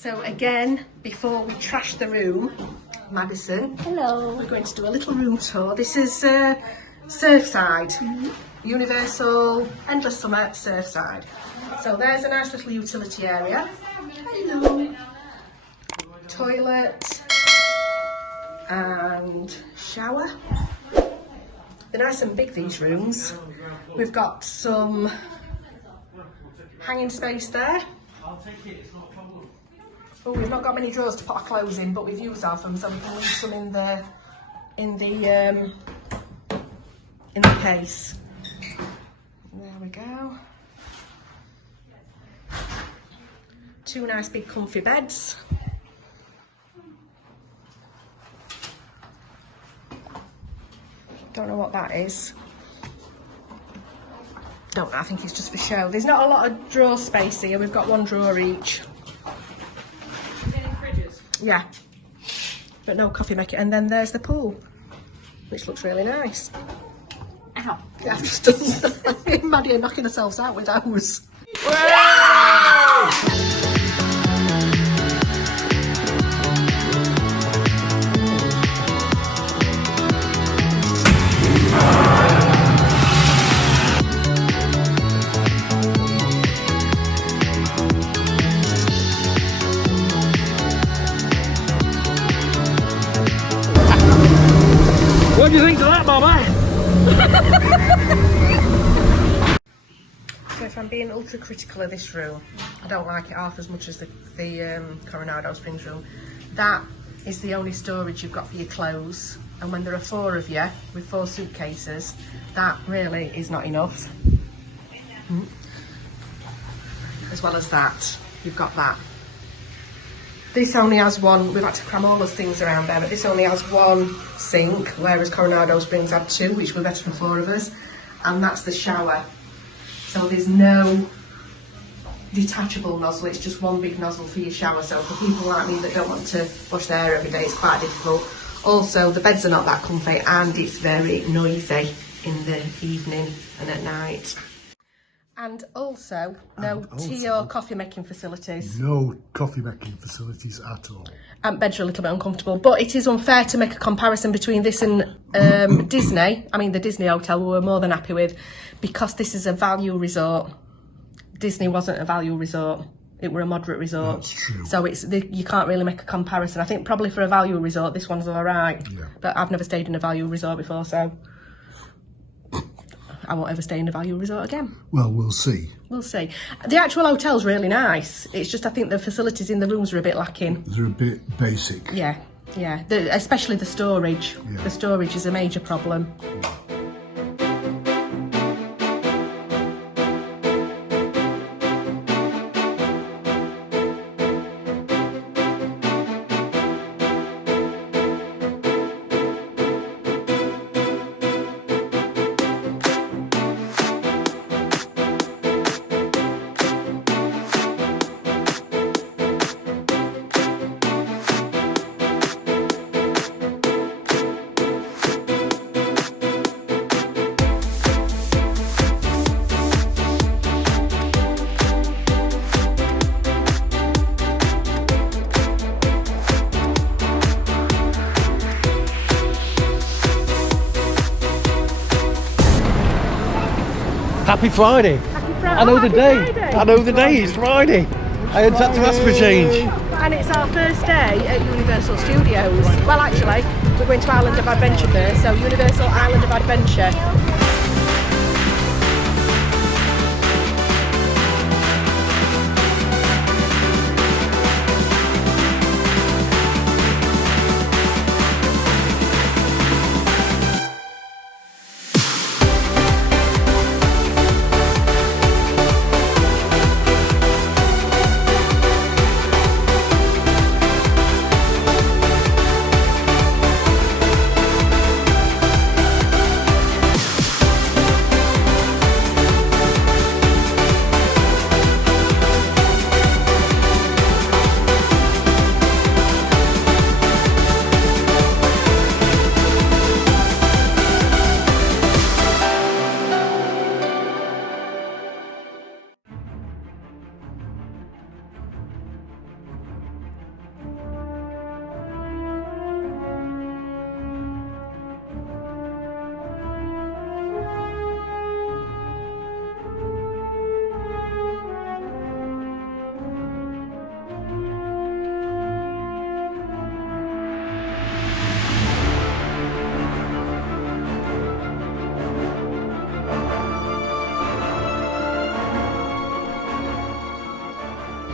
So again, before we trash the room, Madison, hello. We're going to do a little room tour. This is Surfside, Universal Endless Summer Surfside. So there's a nice little utility area. Hello. Toilet and shower. They're nice and big, these rooms. We've got some hanging space there. Oh, we've not got many drawers to put our clothes in, but we've used our them, so we can leave some in the case. There we go. Two nice big comfy beds. Don't know what that is. Don't know, I think it's just for show. There's not a lot of drawer space here. We've got one drawer each. Yeah, but no coffee maker. And then there's the pool, which looks really nice. Ow. Yeah, I've just done Maddie and knocking ourselves out with ours. What do you think of that, Mama? So if I'm being ultra critical of this room, I don't like it half as much as the Coronado Springs room. That is the only storage you've got for your clothes, and when there are four of you with 4 suitcases, that really is not enough. As well as that, you've got that. This only has one. We've had to cram all those things around there, but this only has one sink, whereas Coronado Springs had 2, which were better for 4 of us, and that's the shower. So there's no detachable nozzle, it's just one big nozzle for your shower. So for people like me that don't want to wash their hair every day, it's quite difficult. Also, the beds are not that comfy, and it's very noisy in the evening and at night. And also, no tea or coffee making facilities. No coffee making facilities at all. And beds are a little bit uncomfortable, but it is unfair to make a comparison between this and Disney. I mean, the Disney hotel we were more than happy with, because this is a value resort. Disney wasn't a value resort; it were a moderate resort. That's true. So you can't really make a comparison. I think probably for a value resort, this one's all right. Yeah. But I've never stayed in a value resort before, so I won't ever stay in a value resort again. Well, we'll see. We'll see. The actual hotel's really nice. It's just I think the facilities in the rooms are a bit lacking. They're a bit basic. Yeah. Especially the storage. Yeah. The storage is a major problem. Yeah. Happy Friday. Happy Friday. I know the day. Friday. I know the day. It's Friday. I had to ask for change. And it's our first day at Universal Studios. Well, actually, we're going to Island of Adventure first, so Universal Island of Adventure.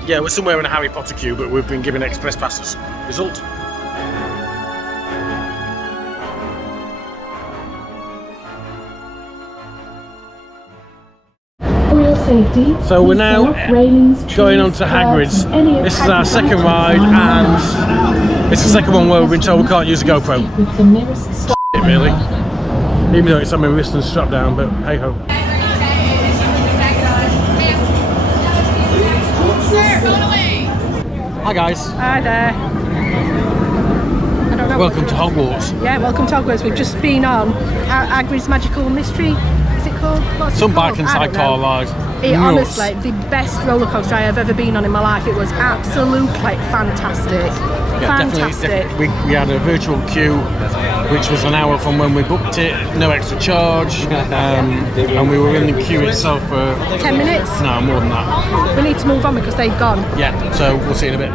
Yeah, we're somewhere in a Harry Potter queue, but we've been given express passes. Result? So we're now going on to Hagrids. This is our second ride, and it's the second one where we've been told we can't use a GoPro. It really. Even though it's on my wrist and strapped down, but hey ho. Hi guys. Hi there. I don't know. Welcome to Hogwarts. Yeah, welcome to Hogwarts. We've just been on Hagrid's Magical Mystery. Is it called? What's Some it called? bike and sidecar rides. Honestly, the best roller coaster I have ever been on in my life. It was absolutely fantastic. Yeah, Fantastic. definitely. We had a virtual queue, which was an hour from when we booked it, no extra charge, and we were in the queue itself for 10 minutes? No, more than that. We need to move on because they've gone. Yeah, so we'll see in a bit.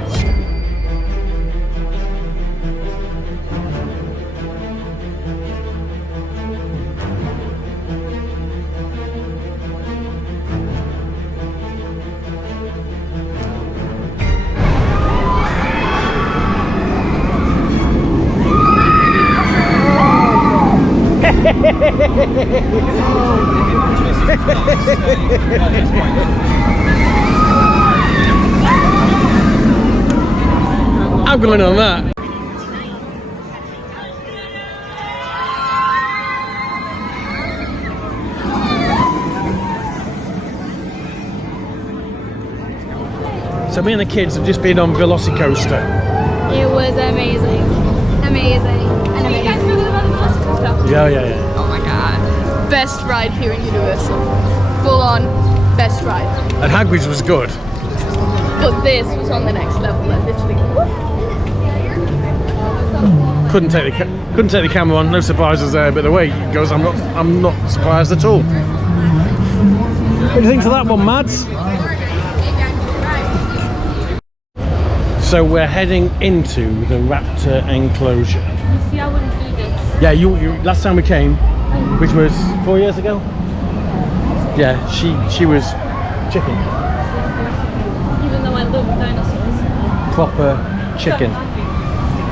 I'm going on that. So me and the kids have just been on Velocicoaster. It was amazing. Amazing. And amazing. You guys remember the Velocicoaster? Yeah. Oh my god. Best ride here in Universal. Full on best ride. And Hagrids was good. But this was on the next level. Like literally. Couldn't take the camera on, no surprises there, but the way it goes, I'm not surprised at all. What do you think of that one, Mads? So we're heading into the raptor enclosure. You see, I wouldn't do this. Yeah, you last time we came, which was 4 years ago. Yeah, she was chicken. Even though I love dinosaurs. Proper chicken.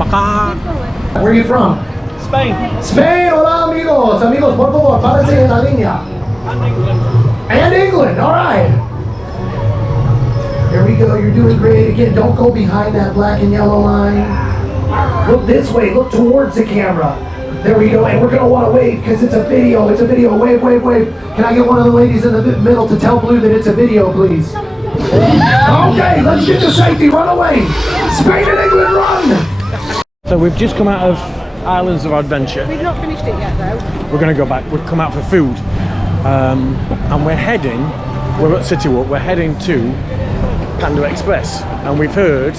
Where are you from? Spain. Spain, hola amigos. Amigos, por favor, párense en la línea. And England, all right. There we go, you're doing great. Again, don't go behind that black and yellow line. Look this way, look towards the camera. There we go, and we're gonna wanna wave because it's a video. Wave, wave, wave. Can I get one of the ladies in the middle to tell Blue that it's a video, please? Okay, let's get to safety, run away. Spain and England, run! So we've just come out of Islands of Adventure. We've not finished it yet though. We're going to go back. We've come out for food, and we're at City Walk. We're heading to Panda Express, and we've heard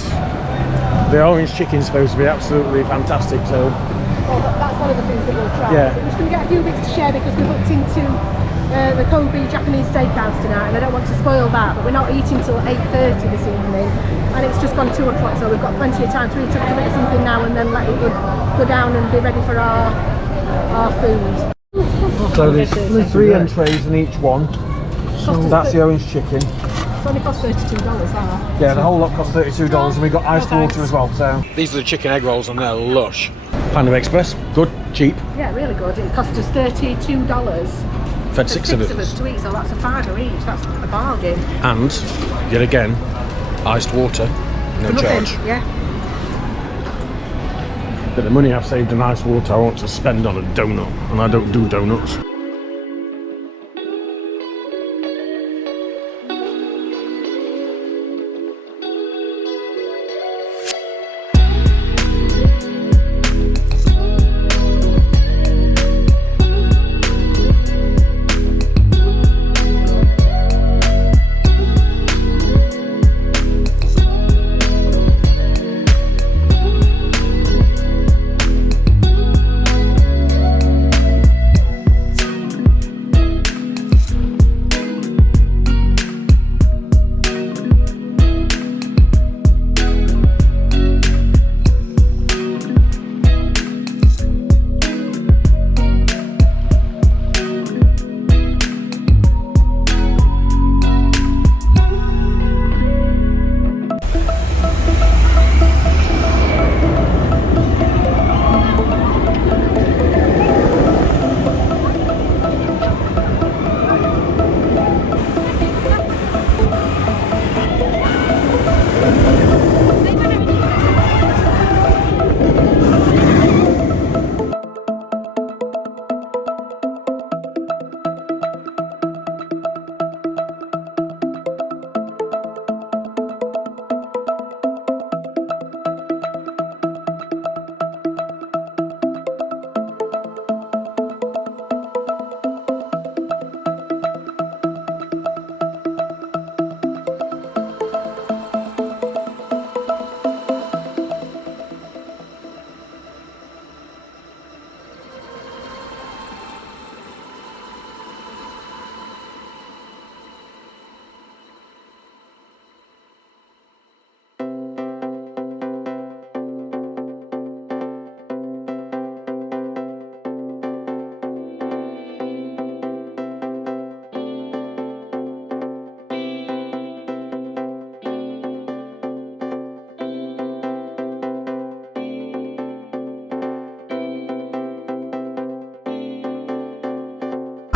the orange chicken's supposed to be absolutely fantastic. So Well, that's one of the things that we'll try. Yeah. We're just going to get a few bits to share because we booked into the Kobe Japanese Steakhouse tonight, and I don't want to spoil that, but we're not eating till 8:30 this evening, and it's just gone 2 o'clock, so we've got plenty of time to eat a bit of something now and then let it go down and be ready for our food. So there's 3 entrees in each one. That's the orange chicken. It's only cost $32, that. Yeah, the whole lot cost $32, and we got iced water as well. So these are the chicken egg rolls, and they're lush. Panda Express, good, cheap. Yeah, really good. It cost us $32. Fed 6 of us to eat, so that's a £5 each. That's a bargain. And yet again, iced water, no For nothing, charge. yeah. But the money I've saved on iced water, I want to spend on a donut, and I don't do donuts.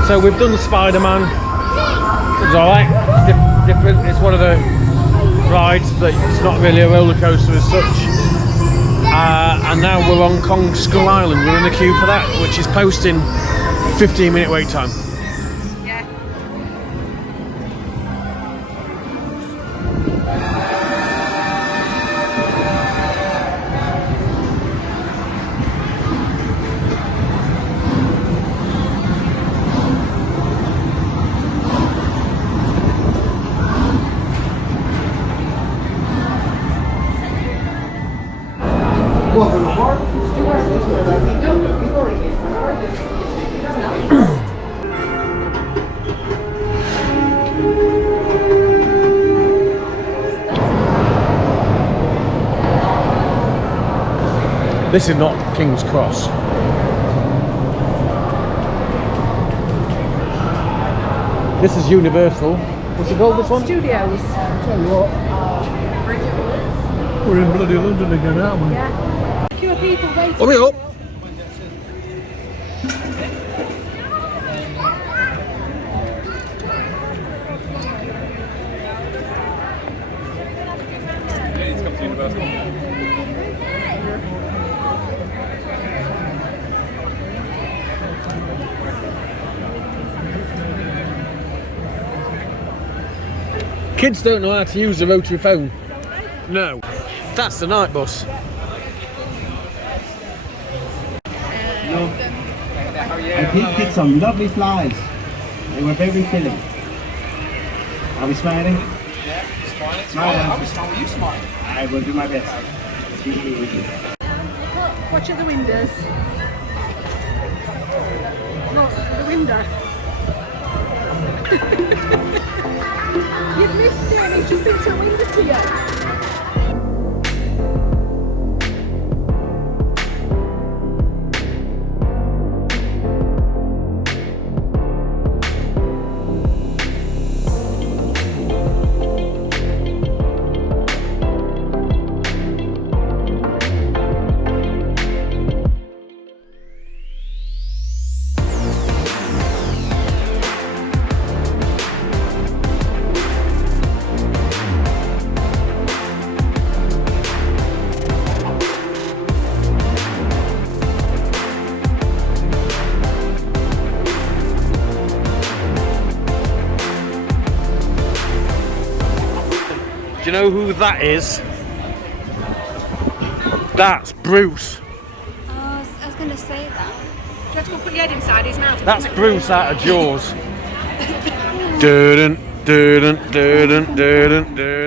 So we've done the Spider-Man. It was alright. Different. It's one of the rides that it's not really a roller coaster as such. And now we're on Kong Skull Island. We're in the queue for that, which is posting 15-minute wait time. Welcome to Park. This is not King's Cross. This is Universal. What's it called, this one? Studios. Tell you what. We're in bloody London again, aren't we? Yeah. Queue of people waiting. Hurry up! Kids don't know how to use the rotary phone. No. That's the night bus. I did get some lovely flies. They were very filling. Are we smiling? Yeah, smiling. Smile. I'll be smiling. You smile. I will do my best. See you with you. Watch at the windows. Look, the window. You've missed it and it's just been to a window to you. Do you know who that is? That's Bruce. Oh, I was going to say that. Do you have to go put your head inside his mouth? That's Bruce out of Jaws. Dun dun dun dun dun dun dun.